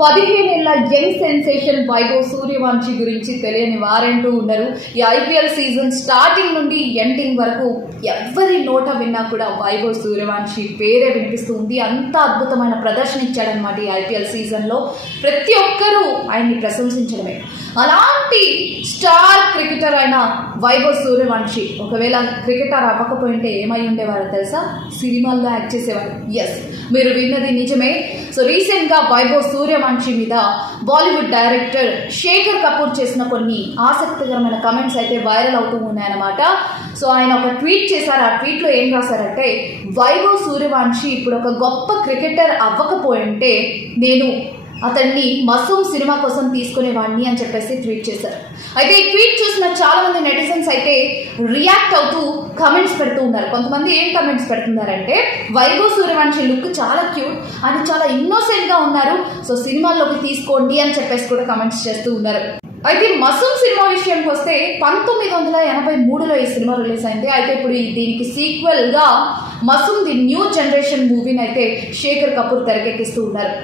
15 ఏళ్ల young sensation Vaibhav Suryavanshi గురించి తెలియని వారంటూ ఉన్నారు. ఈ ఐపీఎల్ సీజన్ స్టార్టింగ్ నుండి ఎండింగ్ వరకు ఎవరి నోట విన్నా కూడా వైభవ్ సూర్యవంశి పేరే వినిపిస్తూ ఉంది. అంత అద్భుతమైన ప్రదర్శన ఇచ్చాడనమాట ఈ ఐపీఎల్ సీజన్లో. ప్రతి ఒక్కరూ ఆయన్ని ప్రశంసించడమే. అలాంటి స్టార్ క్రికెటర్ అయిన వైభవ్ సూర్యవంశి ఒకవేళ క్రికెటర్ అవ్వకపోయింటే ఏమై ఉండేవారో తెలుసా? సినిమాల్లో యాక్ట్ చేసేవారు. ఎస్, మీరు విన్నది నిజమే. సో రీసెంట్గా వైభవ్ సూర్యవంశి మీద బాలీవుడ్ డైరెక్టర్ శేఖర్ కపూర్ చేసిన కొన్ని ఆసక్తికరమైన కమెంట్స్ అయితే వైరల్ అవుతూ ఉన్నాయన్నమాట. సో ఆయన ఒక ట్వీట్ చేశారు. ఆ ట్వీట్లో ఏం రాశారంటే, వైభవ్ సూర్యవంశి ఇప్పుడు ఒక గొప్ప క్రికెటర్ అవ్వకపోయింటే నేను అతన్ని మసూమ్ సినిమా కోసం తీసుకునేవాడిని అని చెప్పేసి ట్వీట్ చేశారు. అయితే ఈ ట్వీట్ చూసిన చాలా మంది నెటిజన్స్ అయితే రియాక్ట్ అవుతూ కమెంట్స్ పెడుతూ ఉన్నారు. కొంతమంది ఏం కమెంట్స్ పెడుతున్నారంటే, వైభవ్ సూర్యవంశి లుక్ చాలా క్యూట్ అని చాలా ఇన్నోసెంట్గా ఉన్నారు, సో సినిమాల్లోకి తీసుకోండి అని చెప్పేసి కూడా కమెంట్స్ చేస్తూ ఉన్నారు. అయితే మసూమ్ సినిమా విషయానికి వస్తే 1983లో ఈ సినిమా రిలీజ్ అయింది. అయితే ఇప్పుడు దీనికి సీక్వెల్గా మసూమ్ ది న్యూ జనరేషన్ మూవీని అయితే శేఖర్ కపూర్ తెరకెక్కిస్తూ ఉన్నారు.